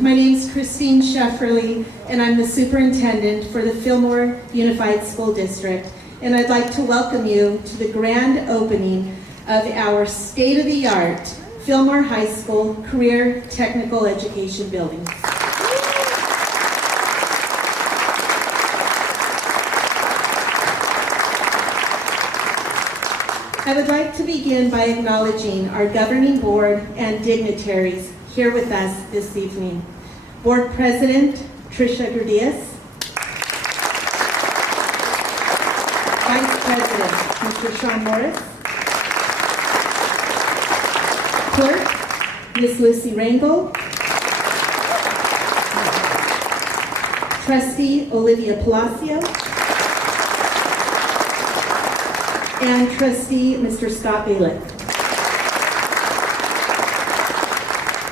My name's Christine Shefferly, and I'm the superintendent for the Fillmore Unified School District. And I'd like to welcome you to the grand opening of our state-of-the-art Fillmore High School Career Technical Education Building. I would like to begin by acknowledging our governing board and dignitaries here with us this evening. Board President Tricia Gurdias, Vice President Mr. Sean Morris, Clerk Ms. Lucy Rangel, Trustee Olivia Palacio, and Trustee Mr. Scott Bailick.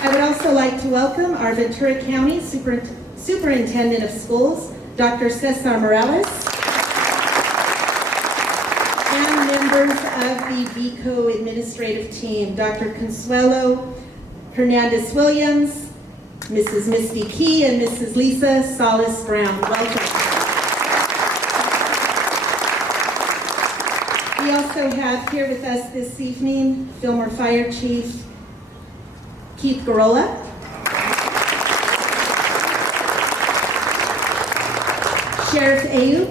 I would also like to welcome our Ventura County Superintendent of Schools, Dr. Cesar Morales, and members of the VCO administrative team, Dr. Consuelo Hernandez-Williams, Mrs. Misty Key, and Mrs. Lisa Salas Brown. Welcome. We also have here with us this evening Fillmore Fire Chief Keith Garola, Sheriff Ayub,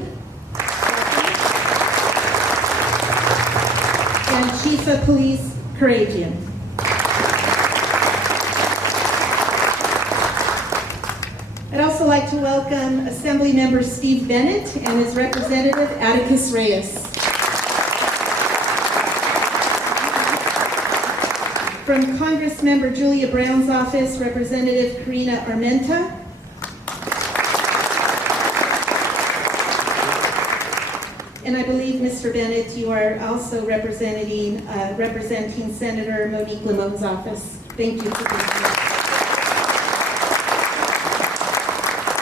and Chief of Police Karajian. I'd also like to welcome Assembly Member Steve Bennett and his representative Atticus Reyes. From Congress Member Julia Brown's office, Representative Karina Armenta. And I believe, Mr. Bennett, you are also representing Senator Monique Lamone's office. Thank you for being here.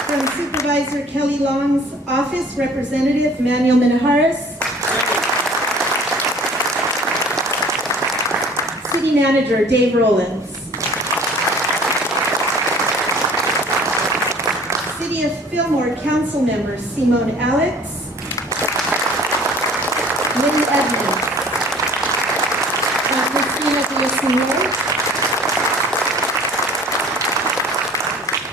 From Supervisor Kelly Long's office, Representative Manuel Minajares. City Manager Dave Rollins. City of Fillmore Council Members Simone Alex, Lynn Edmonds, Christina Villasenor.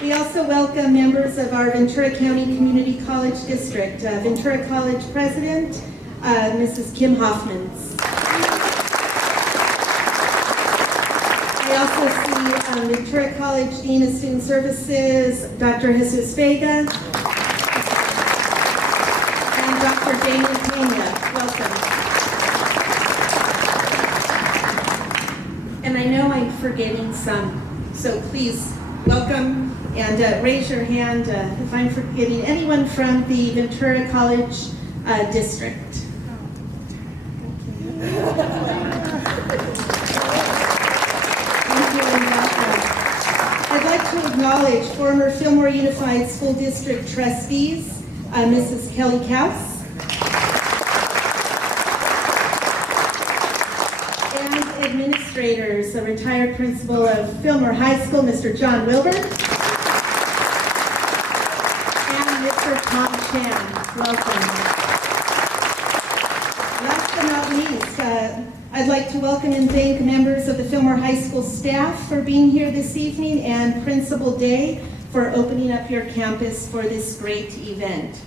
We also welcome members of our Ventura County Community College District, Ventura College President, Mrs. Kim Hoffmans. I also see Ventura College Dean of Student Services, Dr. Jesus Vega, and Dr. Daniel Pena. Welcome. And I know I'm forgetting some, so please welcome and raise your hand if I'm forgetting anyone from the Ventura College District. I'd like to acknowledge former Fillmore Unified School District trustees, Mrs. Kelly Kaus, and administrators, a retired principal of Fillmore High School, Mr. John Wilbur, and Mr. Tom Chan. Welcome. Last but not least, I'd like to welcome and thank members of the Fillmore High School staff for being here this evening, and Principal Day for opening up your campus for this great event.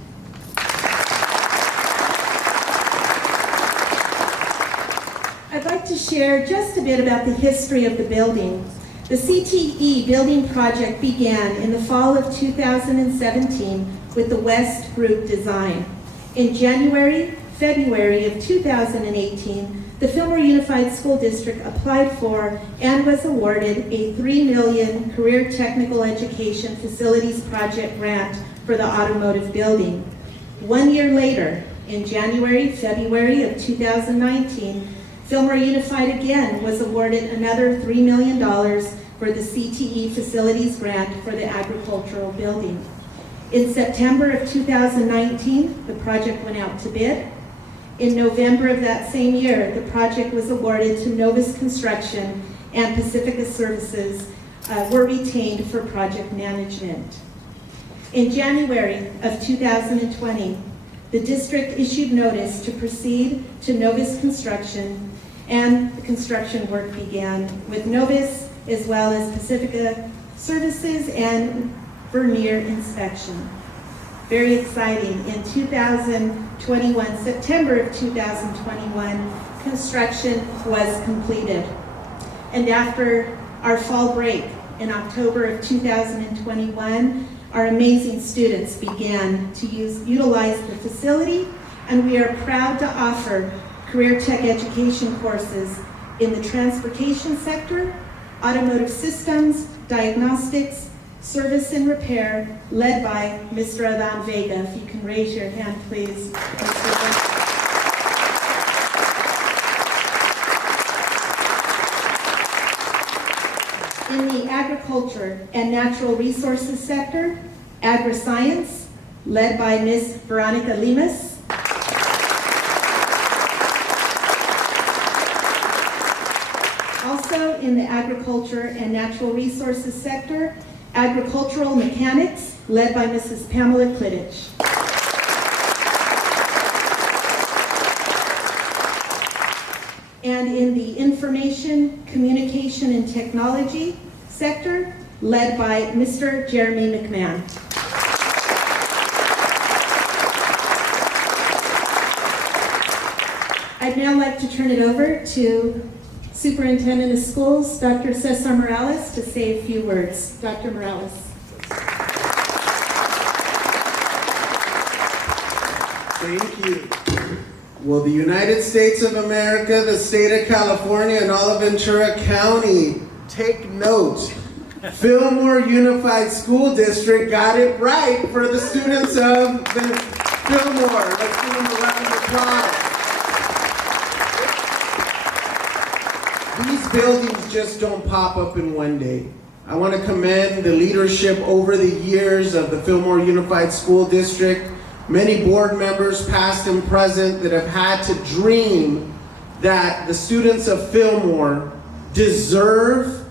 I'd like to share just a bit about the history of the building. The CTE building project began in the fall of 2017 with the West Group design. In February of 2018, the Fillmore Unified School District applied for and was awarded a $3 million Career Technical Education Facilities Project grant for the automotive building. 1 year later, in February of 2019, Fillmore Unified again was awarded another $3 million for the CTE Facilities grant for the agricultural building. In September of 2019, the project went out to bid. In November of that same year, the project was awarded to Novus Construction and Pacifica Services were retained for project management. In January of 2020, the district issued notice to proceed to Novus Construction, and the construction work began with Novus as well as Pacifica Services and Vermeer Inspection. Very exciting. In 2021, September of 2021, construction was completed. And after our fall break in October of 2021, our amazing students began to utilize the facility, and we are proud to offer career tech education courses in the transportation sector, automotive systems, diagnostics, service and repair, led by Mr. Adan Vega. If you can raise your hand, please. In the agriculture and natural resources sector, agri-science, led by Ms. Veronica Limas. Also in the agriculture and natural resources sector, agricultural mechanics, led by Mrs. Pamela Klidich. And in the information, communication, and technology sector, led by Mr. Jeremy McMahon. I'd now like to turn it over to Superintendent of Schools, Dr. Cesar Morales, to say a few words. Dr. Morales. Thank you. Will the United States of America, the state of California, and all of Ventura County take note? Fillmore Unified School District got it right for the students of Fillmore. Let's give them a round of applause. These buildings just don't pop up in one day. I want to commend the leadership over the years of the Fillmore Unified School District, many board members, past and present, that have had to dream that the students of Fillmore deserve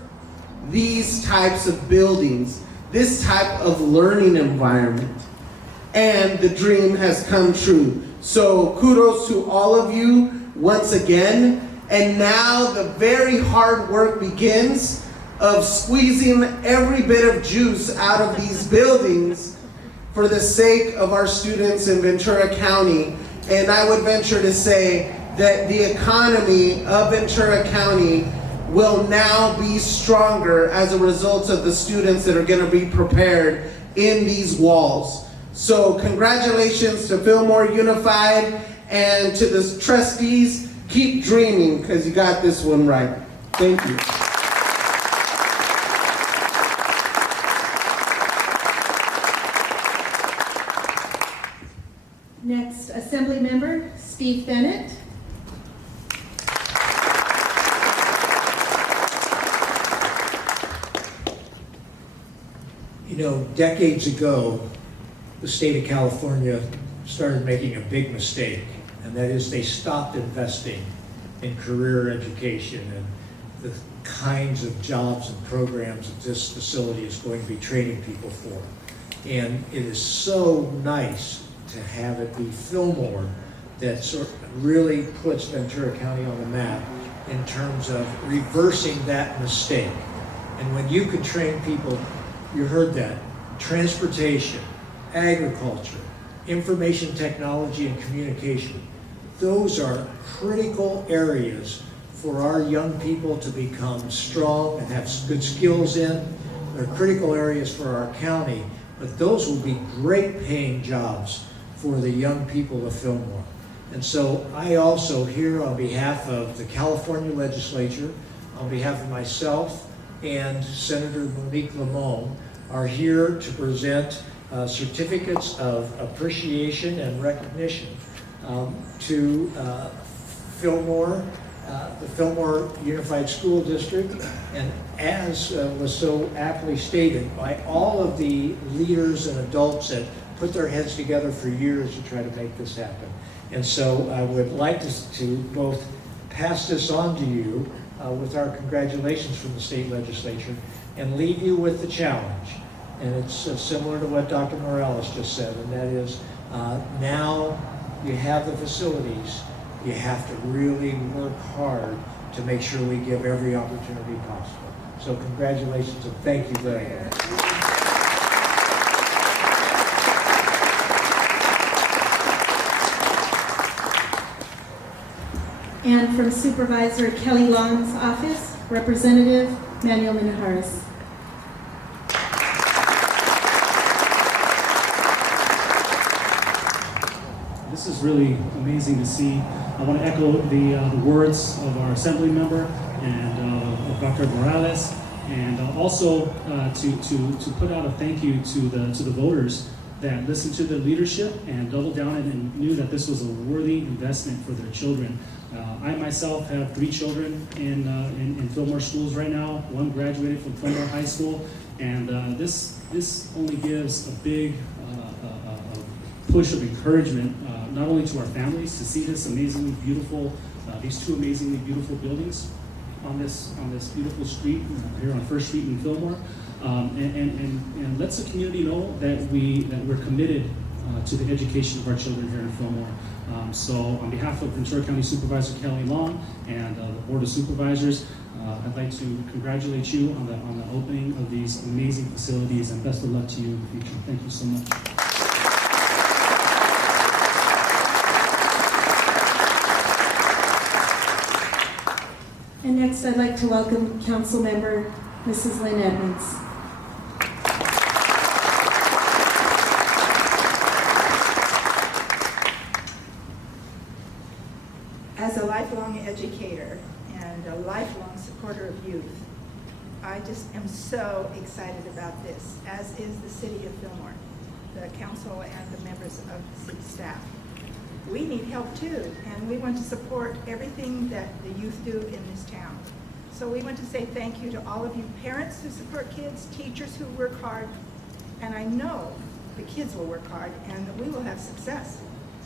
these types of buildings, this type of learning environment. And the dream has come true. So kudos to all of you once again. And now the very hard work begins of squeezing every bit of juice out of these buildings for the sake of our students in Ventura County. And I would venture to say that the economy of Ventura County will now be stronger as a result of the students that are going to be prepared in these walls. So congratulations to Fillmore Unified, and to the trustees, keep dreaming, because you got this one right. Thank you. Next, Assembly Member Steve Bennett. You know, decades ago, the state of California started making a big mistake, and that is they stopped investing in career education and the kinds of jobs and programs that this facility is going to be training people for. And it is so nice to have it be Fillmore that sort of really puts Ventura County on the map in terms of reversing that mistake. And when you can train people, you heard that, transportation, agriculture, information technology, and communication. Those are critical areas for our young people to become strong and have good skills in. They're critical areas for our county, but those will be great paying jobs for the young people of Fillmore. And so I also here on behalf of the California legislature, on behalf of myself and Senator Monique Limon, are here to present certificates of appreciation and recognition to Fillmore, the Fillmore Unified School District, and as was so aptly stated by all of the leaders and adults that put their heads together for years to try to make this happen. And so I would like to both pass this on to you with our congratulations from the state legislature and leave you with the challenge. And it's similar to what Dr. Morales just said, and that is now you have the facilities, you have to really work hard to make sure we give every opportunity possible. So congratulations and thank you very much. And from Supervisor Kelly Long's office, Representative Manuel Minaharis. This is really amazing to see. I want to echo the words of our Assembly member and of Dr. Morales, and also to put out a thank you to the voters that listened to the leadership and doubled down and knew that this was a worthy investment for their children. I myself have 3 children in Fillmore schools right now. One graduated from Fillmore High School, and this only gives a big push of encouragement, not only to our families to see this amazingly beautiful, these 2 amazingly beautiful buildings on this beautiful street here on First Street in Fillmore, and lets the community know that we're committed to the education of our children here in Fillmore. So on behalf of Ventura County Supervisor Kelly Long and the Board of Supervisors, I'd like to congratulate you on the opening of these amazing facilities, and best of luck to you in the future. Thank you so much. And next, I'd like to welcome Council Member Mrs. Lynn Edmonds. As a lifelong educator and a lifelong supporter of youth, I just am so excited about this, as is the city of Fillmore, the council and the members of the city staff. We need help too, and we want to support everything that the youth do in this town. So we want to say thank you to all of you parents who support kids, teachers who work hard, and I know the kids will work hard and that we will have success.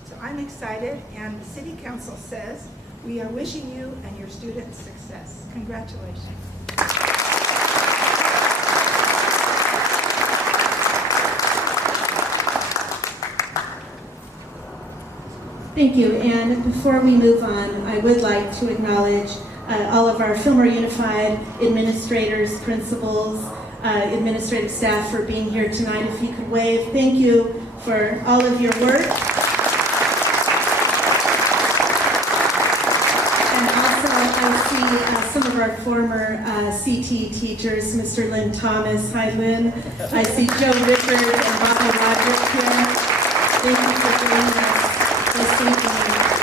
So I'm excited, and the city council says we are wishing you and your students success. Congratulations. Thank you. And before we move on, I would like to acknowledge all of our Fillmore Unified administrators, principals, administrative staff for being here tonight. If you could wave, thank you for all of your work. And also I see some of our former CTE teachers, Mr. Lynn Thomas. Hi, Lynn. I see Joe Rickard and Bobby Roderick here. Thank you for joining us this evening.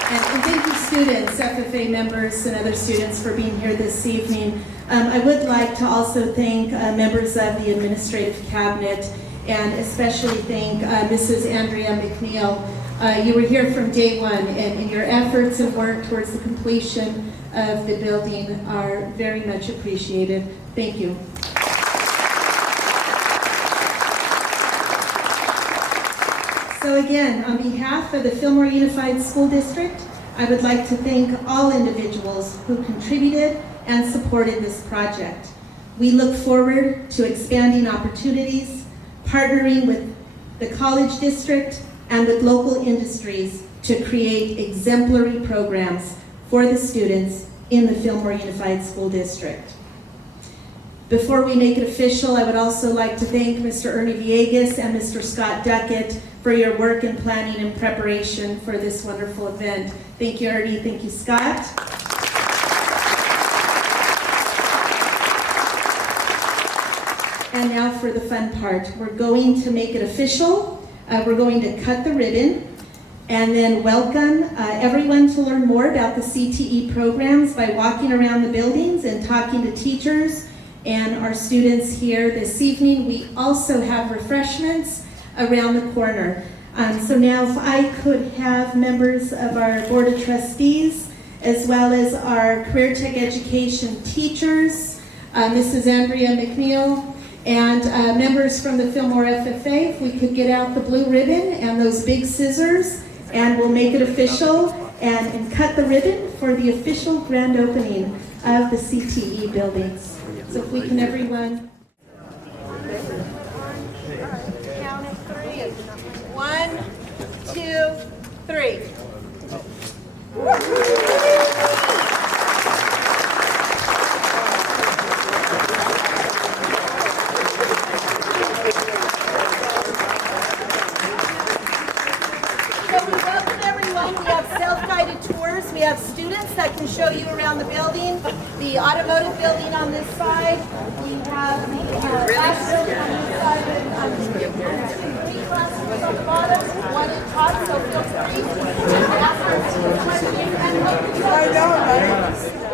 And thank you, students, FFA members, and other students for being here this evening. I would like to also thank members of the administrative cabinet, and especially thank Mrs. Andrea McNeil. You were here from day one, and your efforts and work towards the completion of the building are very much appreciated. Thank you. So again, on behalf of the Fillmore Unified School District, I would like to thank all individuals who contributed and supported this project. We look forward to expanding opportunities, partnering with the college district and with local industries to create exemplary programs for the students in the Fillmore Unified School District. Before we make it official, I would also like to thank Mr. Ernie Villegas and Mr. Scott Duckett for your work in planning and preparation for this wonderful event. Thank you, Ernie. Thank you, Scott. And now for the fun part. We're going to make it official. We're going to cut the ribbon and then welcome everyone to learn more about the CTE programs by walking around the buildings and talking to teachers and our students here this evening. We also have refreshments around the corner. So now if I could have members of our Board of Trustees, as well as our Career Tech Education teachers, Mrs. Andrea McNeil, and members from the Fillmore FFA, if we could get out the blue ribbon and those big scissors, and we'll make it official and cut the ribbon for the official grand opening of the CTE buildings. So if we can everyone. Count of three. 1, 2, 3. So we welcome everyone. We have self-guided tours. We have students that can show you around the building. The automotive building on this side. We have the glass building on this side. And, 3 classrooms on the bottom, 1 at top, so feel free to ask our students questions. I know, right?